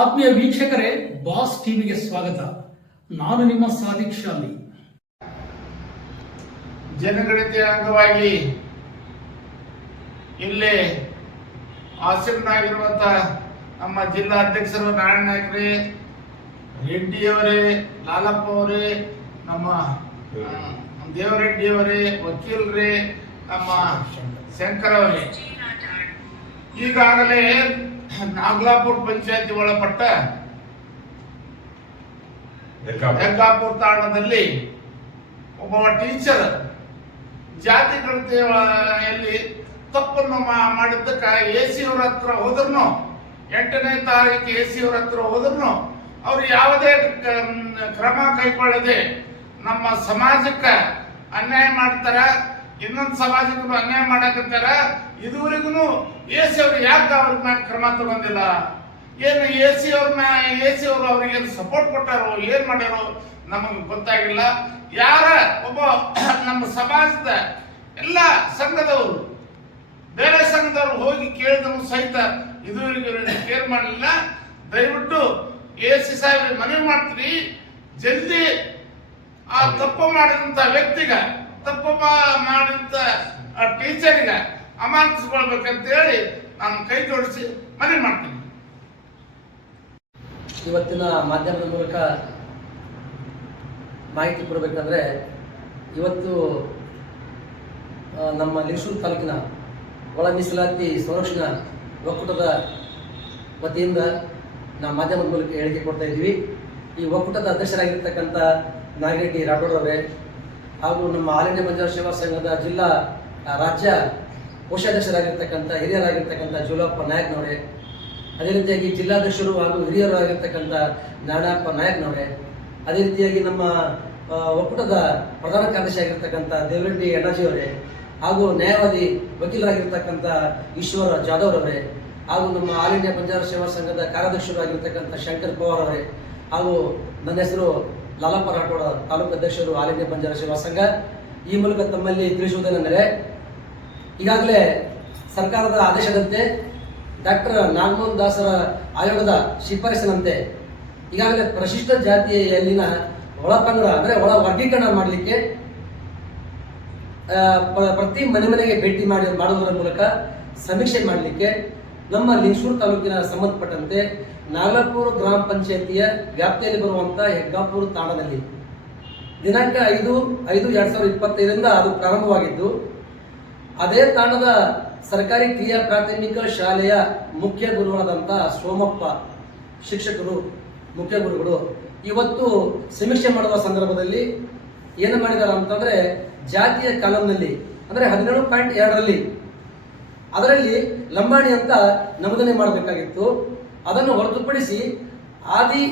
ಆತ್ಮೀಯ ವೀಕ್ಷಕರೇ, ಬಾಸ್ ಟಿವಿಗೆ ಸ್ವಾಗತ. ನಾನು ನಿಮ್ಮ ಸಾದಿಕ್ ಶಾಲಿ. ಜನಗಣತಿಯ ಅಂಗವಾಗಿ ಇಲ್ಲಿ ಆಸೀನರಾಗಿರುವಂತಹ ನಮ್ಮ ಜಿಲ್ಲಾ ಅಧ್ಯಕ್ಷರು ನಾರಾಯಣ ನಾಯ್ಕರೇ, ರೆಡ್ಡಿಯವರೇ, ಲಾಲಪ್ಪ ಅವರೇ, ನಮ್ಮ ದೇವರೆಡ್ಡಿಯವರೇ, ವಕೀಲರೇ, ನಮ್ಮ ಶಂಕರ್ ಅವರೇ, ಈಗಾಗಲೇ ನಾಗಲಾಪುರ ಪಂಚಾಯತಿ ಒಳಪಟ್ಟ ಹೆಗ್ಗಾಪುರ ತಾಣದಲ್ಲಿ ಒಬ್ಬ ಟೀಚರ್ ಜಾತಿ ಗಣತಿಯಲ್ಲಿ ತಪ್ಪನ್ನು ಮಾಡಿದ್ದಕ್ಕ AC ಅವರ ಹತ್ರ ಹೋದ್ರು, 8ನೇ ತಾರೀಕು AC ಅವರ ಹತ್ರ ಹೋದ್ರು ಅವ್ರು ಯಾವುದೇ ಕ್ರಮ ಕೈಗೊಳ್ಳದೆ ನಮ್ಮ ಸಮಾಜಕ್ಕೆ ಅನ್ಯಾಯ ಮಾಡ್ತಾರ, ಇನ್ನೊಂದು ಸಮಾಜಕ್ಕೂ ಅನ್ಯಾಯ ಮಾಡಕತ್ತಾರ. ಇದುವರೆಗೂ AC ಅವ್ರು ಯಾಕೆ ಅವ್ರ ಮ್ಯಾಗ ಕ್ರಮ ತಗೊಂಡಿಲ್ಲ? ಏನು AC ಅವರು ಅವ್ರಿಗೆ ಸಪೋರ್ಟ್ ಕೊಟ್ಟಾರೋ, ಏನ್ ಮಾಡ್ಯಾರೋ ನಮಗೆ ಗೊತ್ತಾಗಿಲ್ಲ. ಯಾರ ಒಬ್ಬ ನಮ್ಮ ಸಮಾಜದ ಎಲ್ಲ ಸಂಘದವರು, ಬೇರೆ ಸಂಘದವರು ಹೋಗಿ ಕೇಳಿದ್ರು ಸಹಿತ ಇದುವರೆಗೂ ಕೇರ್ ಮಾಡಲಿಲ್ಲ. ದಯವಿಟ್ಟು AC ಸಾಹೇಬ್ ಮನವಿ ಮಾಡ್ತೀರಿ, ಜಲ್ದಿ ಆ ತಪ್ಪು ಮಾಡಿದಂತ ವ್ಯಕ್ತಿಗ, ತಪ್ಪು ಮಾಡಿದಂತ ಟೀಚರ್ಗ ಅಮಾನತಿಸ್ಕೊಳ್ಬೇಕಂತ ಹೇಳಿ ನಾನು ಕೈ ಜೋಡಿಸಿ ಮನವಿ ಮಾಡ್ತೀನಿ. ಇವತ್ತಿನ ಮಾಧ್ಯಮದ ಮೂಲಕ ಮಾಹಿತಿ ಕೊಡಬೇಕಂದ್ರೆ, ಇವತ್ತು ನಮ್ಮ ಲಿಂಗಸೂರು ತಾಲೂಕಿನ ಒಳ ಮೀಸಲಾತಿ ಸಂರಕ್ಷಣಾ ಒಕ್ಕೂಟದ ವತಿಯಿಂದ ನಾವು ಮಾಧ್ಯಮದ ಮೂಲಕ ಹೇಳಿಕೆ ಕೊಡ್ತಾ ಇದ್ದೀವಿ. ಈ ಒಕ್ಕೂಟದ ಅಧ್ಯಕ್ಷರಾಗಿರ್ತಕ್ಕಂಥ ನಾಗರೆಡ್ಡಿ ರಾಠೋಡ್ ಅವರೇ, ಹಾಗೂ ನಮ್ಮ ಆಲ್ ಇಂಡಿಯಾ ಬಂಜಾರ ಸೇವಾ ಸಂಘದ ಜಿಲ್ಲಾ ರಾಜ್ಯ ಕೋಶಾಧ್ಯಕ್ಷರಾಗಿರ್ತಕ್ಕಂಥ ಹಿರಿಯರಾಗಿರ್ತಕ್ಕಂಥ ಜೋಲಪ್ಪ ನಾಯಕ್ನವರೇ, ಅದೇ ರೀತಿಯಾಗಿ ಜಿಲ್ಲಾಧ್ಯಕ್ಷರು ಹಾಗೂ ಹಿರಿಯರು ಆಗಿರ್ತಕ್ಕಂಥ ನಾರಾಯಣಪ್ಪ ನಾಯಕ್ನವರೇ, ಅದೇ ರೀತಿಯಾಗಿ ನಮ್ಮ ಒಕ್ಕೂಟದ ಪ್ರಧಾನ ಕಾರ್ಯದರ್ಶಿ ಆಗಿರ್ತಕ್ಕಂಥ ದೇವರೆಡ್ಡಿ ಅಣ್ಣಾಜಿ ಅವರೇ, ಹಾಗೂ ನ್ಯಾಯವಾದಿ ವಕೀಲರಾಗಿರ್ತಕ್ಕಂಥ ಈಶ್ವರ ಜಾಧವ್ ಅವರೇ, ಹಾಗೂ ನಮ್ಮ ಆಲ್ ಇಂಡಿಯಾ ಬಂಜಾರ ಸೇವಾ ಸಂಘದ ಕಾರ್ಯಾಧ್ಯಕ್ಷರು ಆಗಿರ್ತಕ್ಕಂಥ ಶಂಕರ್ ಪವಾರ್ ಅವರೇ, ಹಾಗೂ ನನ್ನ ಹೆಸರು ಲಾಲಪ್ಪ ರಾಠೋಡ, ತಾಲೂಕು ಅಧ್ಯಕ್ಷರು ಆಲ್ ಇಂಡಿಯಾ ಬಂಜಾರ ಸೇವಾ ಸಂಘ. ಈ ಮೂಲಕ ತಮ್ಮಲ್ಲಿ ತಿಳಿಸುವುದೇನೆಂದರೆ, ಈಗಾಗಲೇ ಸರ್ಕಾರದ ಆದೇಶದಂತೆ ಡಾಕ್ಟರ್ ನಾಗಮೋಹನ್ ದಾಸರ ಆಯೋಗದ ಶಿಫಾರಸಿನಂತೆ ಈಗಾಗಲೇ ಪರಿಶಿಷ್ಟ ಜಾತಿಯಲ್ಲಿನ ಒಳಪಂಗಡ ಅಂದರೆ ಒಳ ವರ್ಗೀಕರಣ ಮಾಡಲಿಕ್ಕೆ ಪ್ರತಿ ಮನೆಗೆ ಭೇಟಿ ಮಾಡುವುದರ ಮೂಲಕ ಸಮೀಕ್ಷೆ ಮಾಡಲಿಕ್ಕೆ ನಮ್ಮ ಲಿಂಗಸೂರು ತಾಲೂಕಿನ ಸಂಬಂಧಪಟ್ಟಂತೆ ನಾಗಲಾಪುರ ಗ್ರಾಮ ಪಂಚಾಯತಿಯ ವ್ಯಾಪ್ತಿಯಲ್ಲಿ ಬರುವಂಥ ಹೆಗ್ಗಾಪುರ ತಾಣದಲ್ಲಿ ದಿನಾಂಕ 5/5/2025 ಅದು ಪ್ರಾರಂಭವಾಗಿದ್ದು, ಅದೇ ತಾಣದ ಸರ್ಕಾರಿ ಕಿರಿಯ ಪ್ರಾಥಮಿಕ ಶಾಲೆಯ ಮುಖ್ಯ ಗುರುಗಳಾದಂಥ ಸೋಮಪ್ಪ ಶಿಕ್ಷಕರು, ಮುಖ್ಯ ಗುರುಗಳು ಇವತ್ತು ಸಮೀಕ್ಷೆ ಮಾಡುವ ಸಂದರ್ಭದಲ್ಲಿ ಏನು ಮಾಡಿದ್ದಾರೆ ಅಂತಂದರೆ, ಜಾತಿಯ ಕಾಲಂನಲ್ಲಿ ಅಂದರೆ 17.2ರಲ್ಲಿ ಅದರಲ್ಲಿ ಲಂಬಾಣಿ ಅಂತ ನಮೂದನೆ ಮಾಡಬೇಕಾಗಿತ್ತು. ಅದನ್ನು ಹೊರತುಪಡಿಸಿ ಆದಿ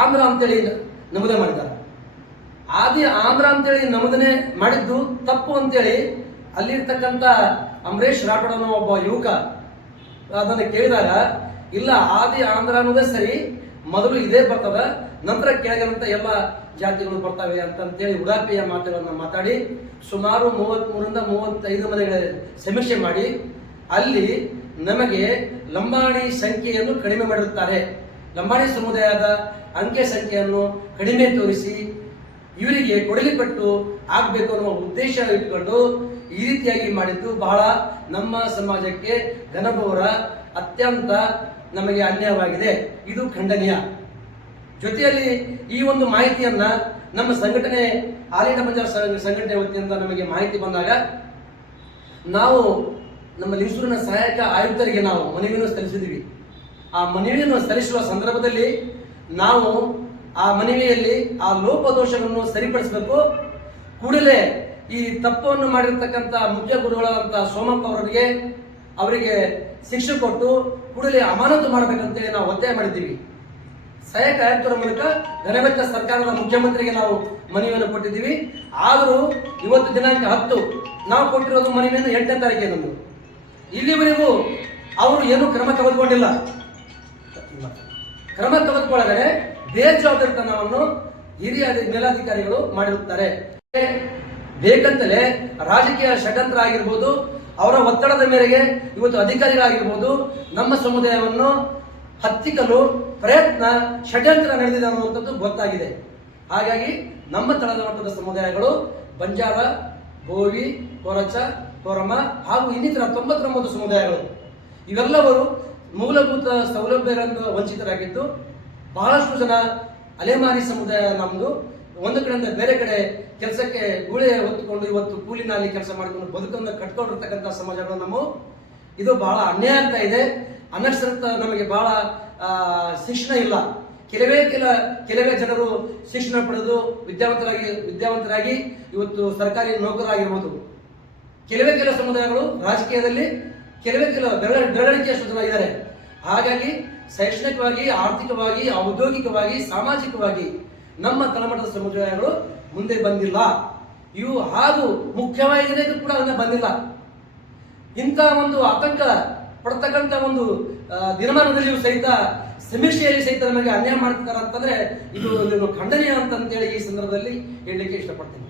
ಆಂಧ್ರ ಅಂತೇಳಿ ನಮೂದನೆ ಮಾಡಿದ್ದಾರೆ. ಆದಿ ಆಂಧ್ರ ಅಂತೇಳಿ ನಮೂದನೆ ಮಾಡಿದ್ದು ತಪ್ಪು ಅಂತೇಳಿ ಅಲ್ಲಿರ್ತಕ್ಕಂಥ ಅಂಬರೀಶ್ ರಾಠೋಡ್ ಅನ್ನೋ ಒಬ್ಬ ಯುವಕ ಅದನ್ನು ಕೇಳಿದಾಗ, ಇಲ್ಲ ಆದಿ ಆಂಧ್ರ ಅನ್ನೋದೇ ಸರಿ, ಮೊದಲು ಇದೇ ಬರ್ತದ, ನಂತರ ಕೆಳಗಿನಂತ ಎಲ್ಲ ಜಾತಿಗಳು ಬರ್ತವೆ ಅಂತಂತೇಳಿ ಉಡಾಪಿಯ ಮಾತುಗಳನ್ನು ಮಾತಾಡಿ ಸುಮಾರು 33ರಿಂದ 35 ಮನೆಗಳ ಸಮೀಕ್ಷೆ ಮಾಡಿ ಅಲ್ಲಿ ನಮಗೆ ಲಂಬಾಣಿ ಸಂಖ್ಯೆಯನ್ನು ಕಡಿಮೆ ಮಾಡಿರುತ್ತಾರೆ. ಲಂಬಾಣಿ ಸಮುದಾಯದ ಅಂಕೆ ಸಂಖ್ಯೆಯನ್ನು ಕಡಿಮೆ ತೋರಿಸಿ ಇವರಿಗೆ ಕೊಡಲಿಪಟ್ಟು ಆಗಬೇಕು ಅನ್ನುವ ಉದ್ದೇಶ ಇಟ್ಕೊಂಡು ಈ ರೀತಿಯಾಗಿ ಮಾಡಿದ್ದು ಬಹಳ ನಮ್ಮ ಸಮಾಜಕ್ಕೆ ಘನಘೋರ, ಅತ್ಯಂತ ನಮಗೆ ಅನ್ಯಾಯವಾಗಿದೆ. ಇದು ಖಂಡನೀಯ. ಜೊತೆಯಲ್ಲಿ ಈ ಒಂದು ಮಾಹಿತಿಯನ್ನ ನಮ್ಮ ಸಂಘಟನೆ ಆಲ್ ಇಂಡಿಯಾ ಬಂಜಾರ ಸಂಘಟನೆ ವತಿಯಿಂದ ನಮಗೆ ಮಾಹಿತಿ ಬಂದಾಗ ನಾವು ನಮ್ಮ ಲಿಂಗಸೂರಿನ ಸಹಾಯಕ ಆಯುಕ್ತರಿಗೆ ನಾವು ಮನವಿಯನ್ನು ಸಲ್ಲಿಸಿದ್ವಿ. ಆ ಮನವಿಯನ್ನು ಸಲ್ಲಿಸುವ ಸಂದರ್ಭದಲ್ಲಿ ನಾವು ಆ ಮನವಿಯಲ್ಲಿ ಆ ಲೋಪದೋಷವನ್ನು ಸರಿಪಡಿಸಬೇಕು, ಕೂಡಲೇ ಈ ತಪ್ಪನ್ನು ಮಾಡಿರ್ತಕ್ಕಂಥ ಮುಖ್ಯ ಗುರುಗಳಾದಂಥ ಸೋಮಪ್ಪ ಅವರಿಗೆ ಶಿಕ್ಷೆ ಕೊಟ್ಟು ಕೂಡಲೇ ಅಮಾನತು ಮಾಡಬೇಕಂತೇಳಿ ನಾವು ಒತ್ತಾಯ ಮಾಡಿದ್ದೀವಿ. ಸಹಾಯಕ ಆಯುಕ್ತರ ಮೂಲಕ ಘನವೆಚ್ಚ ಸರ್ಕಾರದ ಮುಖ್ಯಮಂತ್ರಿಗೆ ನಾವು ಮನವಿಯನ್ನು ಕೊಟ್ಟಿದ್ದೀವಿ. ಆದರೂ ಇವತ್ತು ದಿನಾಂಕ 10 ನಾವು ಕೊಟ್ಟಿರೋದು ಮನವಿಯನ್ನು 8ನೇ ತಾರೀಕಿನಂದು. ಇಲ್ಲಿವರೆಗೂ ಅವರು ಏನು ಕ್ರಮ ತೆಗೆದುಕೊಂಡಿಲ್ಲ. ಕ್ರಮ ತೆಗೆದುಕೊಳ್ಳದರೆ ಬೇಜವಾಬ್ದಾರಿತನವನ್ನು ಹಿರಿಯ ಮೇಲಾಧಿಕಾರಿಗಳು ಮಾಡಿರುತ್ತಾರೆ. ಬೇಕಂತಲೇ ರಾಜಕೀಯ ಷಡ್ಯಂತ್ರ ಆಗಿರ್ಬೋದು, ಅವರ ಒತ್ತಡದ ಮೇರೆಗೆ ಇವತ್ತು ಅಧಿಕಾರಿಗಳಾಗಿರ್ಬೋದು ನಮ್ಮ ಸಮುದಾಯವನ್ನು ಹತ್ತಿಕ್ಕಲು ಪ್ರಯತ್ನ ಷಡ್ಯಂತ್ರ ನಡೆದಿದೆ ಅನ್ನುವಂಥದ್ದು ಗೊತ್ತಾಗಿದೆ. ಹಾಗಾಗಿ ನಮ್ಮ ತಳದ ಮಟ್ಟದ ಸಮುದಾಯಗಳು ಬಂಜಾರ, ಬೋವಿ, ಕೊರಚ, ಕೊರಮ ಹಾಗೂ ಇನ್ನಿತರ 99 ಸಮುದಾಯಗಳು ಇವೆಲ್ಲವರು ಮೂಲಭೂತ ಸೌಲಭ್ಯಗಳಿಂದ ವಂಚಿತರಾಗಿದ್ದು, ಬಹಳಷ್ಟು ಜನ ಅಲೆಮಾರಿ ಸಮುದಾಯ ನಮ್ಮದು. ಒಂದು ಕಡೆಯಿಂದ ಬೇರೆ ಕಡೆ ಕೆಲಸಕ್ಕೆ ಗೂಳೆ ಹೊತ್ತುಕೊಂಡು ಇವತ್ತು ಕೂಲಿನಲ್ಲಿ ಕೆಲಸ ಮಾಡಿಕೊಂಡು ಬದುಕನ್ನು ಕಟ್ಕೊಂಡಿರ್ತಕ್ಕಂಥ ಸಮಾಜಗಳು ನಮ್ಮ. ಇದು ಬಹಳ ಅನ್ಯಾಯ ಆಗ್ತಾ ಇದೆ. ಅನಕ್ಷರತ ನಮಗೆ ಬಹಳ ಶಿಕ್ಷಣ ಇಲ್ಲ. ಕೆಲವೇ ಜನರು ಶಿಕ್ಷಣ ಪಡೆದು ವಿದ್ಯಾವಂತರಾಗಿ ಇವತ್ತು ಸರ್ಕಾರಿ ನೌಕರರಾಗಿರ್ಬೋದು. ಕೆಲವೇ ಸಮುದಾಯಗಳು ರಾಜಕೀಯದಲ್ಲಿ ಕೆಲವು ಬೆಳವಣಿಗೆಯಷ್ಟು ಜನ ಇದ್ದಾರೆ. ಹಾಗಾಗಿ ಶೈಕ್ಷಣಿಕವಾಗಿ, ಆರ್ಥಿಕವಾಗಿ, ಔದ್ಯೋಗಿಕವಾಗಿ, ಸಾಮಾಜಿಕವಾಗಿ ನಮ್ಮ ತಳಮಟ್ಟದ ಸಮುದಾಯಗಳು ಮುಂದೆ ಬಂದಿಲ್ಲ. ಇವು ಹಾಗೂ ಮುಖ್ಯವಾಗಿ ಕೂಡ ಬಂದಿಲ್ಲ. ಇಂಥ ಒಂದು ಆತಂಕ ಪಡ್ತಕ್ಕಂಥ ಒಂದು ದಿನಮಾನದಲ್ಲಿಯೂ ಸಹಿತ ಸಮೀಕ್ಷೆಯಲ್ಲಿ ಸಹಿತ ನಮಗೆ ಅನ್ಯಾಯ ಮಾಡ್ತಿದ್ದಾರೆ ಅಂತಂದ್ರೆ ಇದು ಖಂಡನೀಯ ಅಂತೇಳಿ ಈ ಸಂದರ್ಭದಲ್ಲಿ ಹೇಳಲಿಕ್ಕೆ ಇಷ್ಟಪಡ್ತೀನಿ.